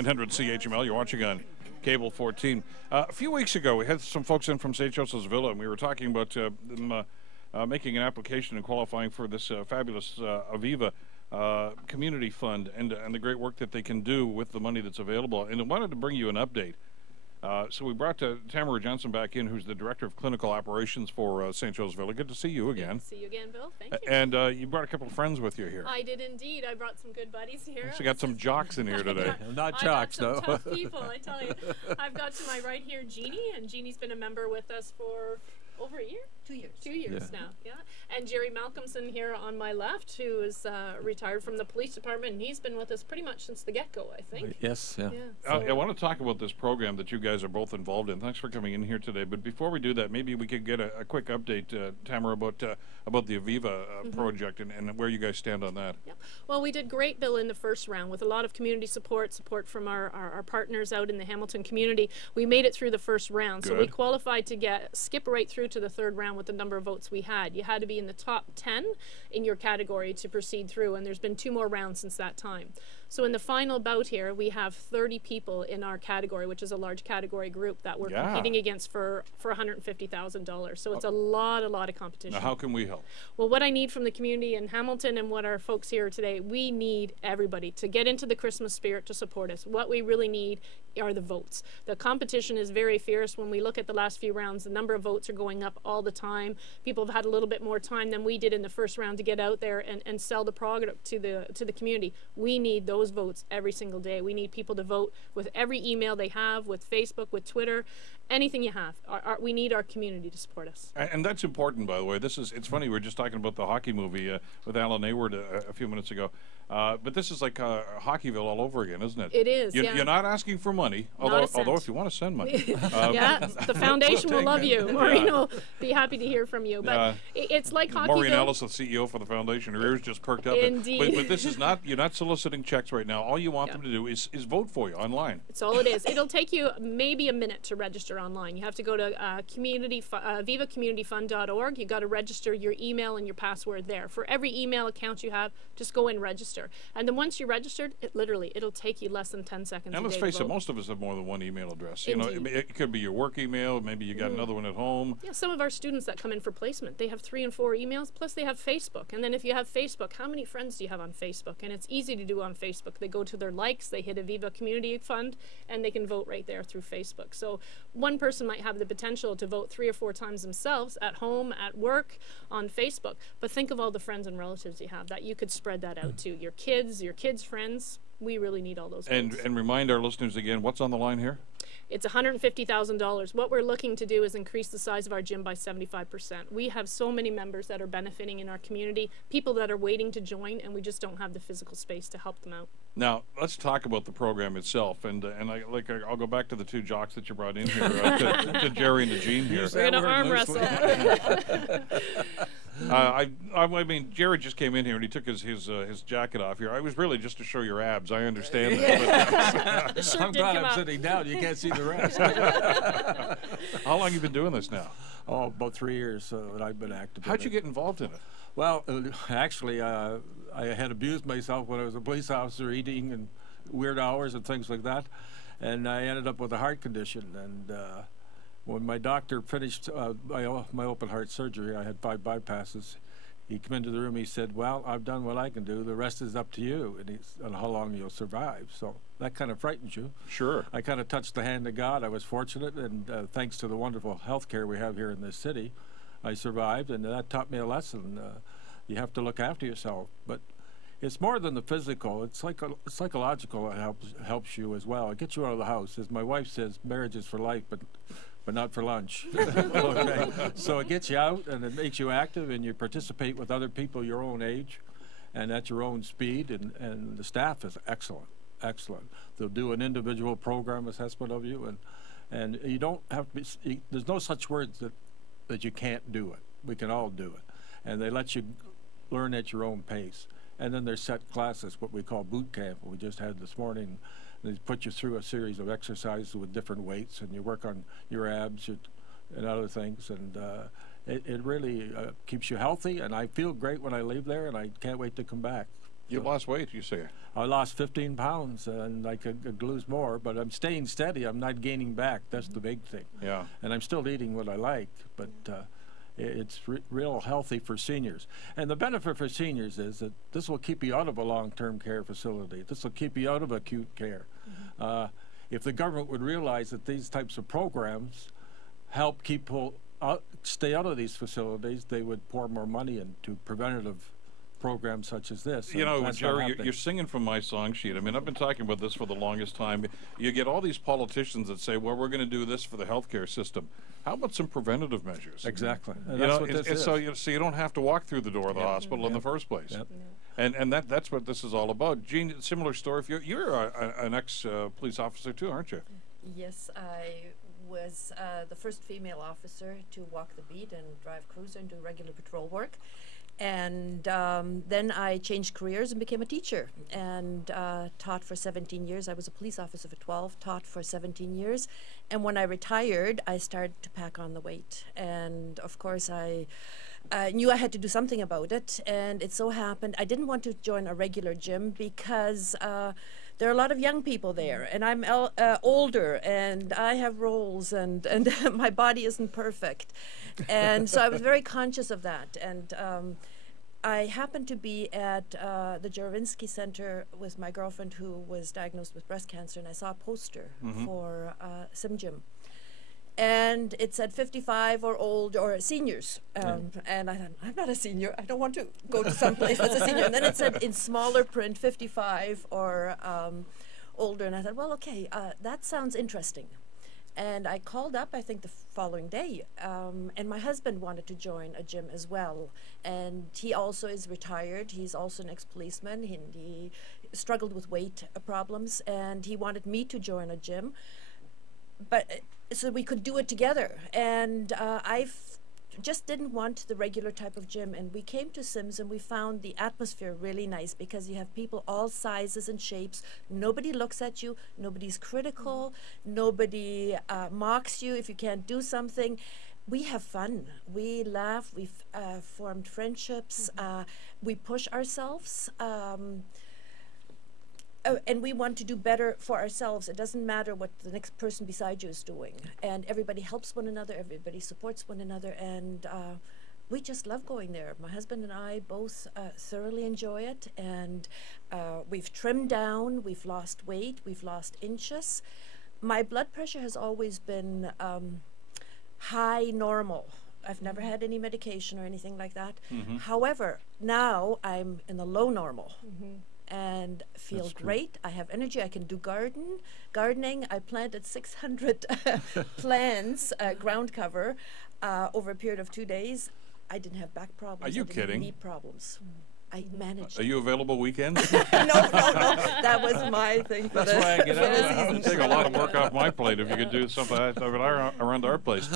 900 CHML. You're watching on Cable 14. A few weeks ago, we had some folks in from St. Joseph's Villa, and we were talking about them making an application and qualifying for this fabulous Aviva community fund and the great work that they can do with the money that's available. And I wanted to bring you an update. So we brought Tamara Johnson back in, who's the Director of Clinical Operations for St. Joseph's Villa. Good to see you again. Good to see you again, Bill. Thank you. And you brought a couple of friends with you here. I did indeed. I brought some good buddies here. So got some jocks in here today. Not jocks, though. I got some tough people, I tell you. I've got to my right here Jeannie, and Jeannie's been a member with us for over a year? 2 years. 2 years now, yeah. And Jerry Malcolmson here on my left, who is retired from the police department, and he's been with us pretty much since the get-go, I think. Yes, yeah. So I want to talk about this program that you guys are both involved in. Thanks for coming in here today. But before we do that, maybe we could get a quick update, Tamara, about the Aviva project and where you guys stand on that. Yeah. Well, we did great, Bill, in the first round with a lot of community support from our partners out in the Hamilton community. We made it through the first round. Good. So we qualified to skip right through to the third round with the number of votes we had. You had to be in the top 10 in your category to proceed through, and there's been 2 more rounds since that time. So in the final bout here, we have 30 people in our category, which is a large category group that we're competing against for $150,000. So it's a lot of competition. Now, how can we help? Well, what I need from the community in Hamilton and what our folks here today, we need everybody to get into the Christmas spirit to support us. What we really need are the votes. The competition is very fierce. When we look at the last few rounds, the number of votes are going up all the time. People have had a little bit more time than we did in the first round to get out there and sell the product to the community. We need those votes every single day. We need people to vote with every email they have, with Facebook, with Twitter, anything you have. We need our community to support us. And that's important, by the way. It's funny, we were just talking about the hockey movie with Alan Hayward a few minutes ago. But this is like Hockeyville all over again, isn't it? It is, You're not asking for money, although if you want to send money. Yeah, the foundation will love you. Maureen will be happy to hear from you. But it's like Hockeyville. Maureen Ellis, the CEO for the foundation, her ears just perked up. Indeed. But this is not, you're not soliciting checks right now. All you want them to do is vote for you online. That's all it is. It'll take you maybe a minute to register online. You have to go to avivacommunityfund.org. You got to register your email and your password there. For every email account you have, just go and register. And then once you're registered, it'll take you less than 10 seconds. And let's face it, most of us have more than one email address. Indeed. You know, it could be your work email. Maybe you got another one at home. Yeah, some of our students that come in for placement, they have 3 and 4 emails, plus they have Facebook. And then if you have Facebook, how many friends do you have on Facebook? And it's easy to do on Facebook. They go to their likes, they hit Aviva Community Fund, and they can vote right there through Facebook. So one person might have the potential to vote 3 or 4 times themselves at home, at work, on Facebook. But think of all the friends and relatives you have that you could spread that out to. Your kids' friends. We really need all those votes. And remind our listeners again, what's on the line here? It's $150,000. What we're looking to do is increase the size of our gym by 75%. We have so many members that are benefiting in our community, people that are waiting to join, and we just don't have the physical space to help them out. Now, let's talk about the program itself. And I'll go back to the 2 jocks that you brought in here, to Jerry and to Jean here. We're going to arm wrestle. I mean, Jerry just came in here and he took his jacket off here. I was really just to show your abs. I understand that. The shirt I'm did glad come I'm out. sitting down. You can't see the rest. How long have you been doing this now? Oh, about 3 years that I've been active. How'd you get involved in it? Well, actually, I had abused myself when I was a police officer, eating and weird hours and things like that. And I ended up with a heart condition. And when my doctor finished my open heart surgery, I had 5 bypasses. He came into the room, he said, well, I've done what I can do. The rest is up to you and how long you'll survive. So that kind of frightens you. Sure. I kind of touched the hand of God. I was fortunate, and thanks to the wonderful health care we have here in this city, I survived, and that taught me a lesson. You have to look after yourself. But it's more than the physical. It's like psychological. It helps you as well. It gets you out of the house. As my wife says, marriage is for life, but not for lunch. Okay. So it gets you out, and it makes you active, and you participate with other people your own age and at your own speed, and the staff is excellent. They'll do an individual program assessment of you, and you don't have to be, there's no such words that you can't do it. We can all do it. And they let you learn at your own pace. And then there's set classes, what we call boot camp, we just had this morning. They put you through a series of exercises with different weights, and you work on your abs and other things, and it really keeps you healthy, and I feel great when I leave there, and I can't wait to come back You lost weight, you say? I lost 15 pounds, and I could lose more, but I'm staying steady. I'm not gaining back. That's the big thing. Yeah. And I'm still eating what I like, but it's real healthy for seniors. And the benefit for seniors is that this will keep you out of a long-term care facility. This will keep you out of acute care. If the government would realize that these types of programs help people stay out of these facilities, they would pour more money into preventative programs such as this. You know, that's Jerry, you're singing from my song sheet. I mean, I've been talking about this for the longest time. You get all these politicians that say, well, we're going to do this for the healthcare system. How about some preventative measures? Exactly. You That's know, what this and is. so you don't have to walk through the door of the hospital in the first place. Yep. And that's what this is all about. Jean, similar story. If you're an ex-police officer too, aren't you? Yes, I was the first female officer to walk the beat and drive cruiser and do regular patrol work. And then I changed careers and became a teacher and taught for 17 years. I was a police officer for 12, taught for 17 years. And when I retired, I started to pack on the weight. And of course, I knew I had to do something about it. And it so happened, I didn't want to join a regular gym because there are a lot of young people there, and I'm older, and I have roles, and my body isn't perfect. And so I was very conscious of that. And I happened to be at the Jarowinsky Center with my girlfriend who was diagnosed with breast cancer, and I saw a poster for Sim Gym. And it said 55 or old or seniors. And I thought, I'm not a senior. I don't want to go to some place that's a senior. And then it said in smaller print, 55 or older. And I thought, well, okay, that sounds interesting. And I called up, I think, the following day. And my husband wanted to join a gym as well. And he also is retired. He's also an ex-policeman. He struggled with weight problems. And he wanted me to join a gym. But so we could do it together. And I just didn't want the regular type of gym. And we came to Sims and we found the atmosphere really nice because you have people all sizes and shapes. Nobody looks at you. Nobody's critical. Nobody mocks you if you can't do something. We have fun. We laugh. We've formed friendships. We push ourselves. And we want to do better for ourselves. It doesn't matter what the next person beside you is doing. And everybody helps one another, everybody supports one another, and we just love going there. My husband and I both thoroughly enjoy it, and we've trimmed down, we've lost weight, we've lost inches. My blood pressure has always been high normal. I've never had any medication or anything like that. However, now I'm in the low normal. And feel great. I have energy. I can do gardening. I planted 600 plants, ground cover, over a period of 2 days. I didn't have back problems. Are you I didn't kidding? have knee problems. I managed. Are you available weekends? No. That was my thing for That's why I get for the out. That would season. take a lot of work off my plate if you could do something around our place.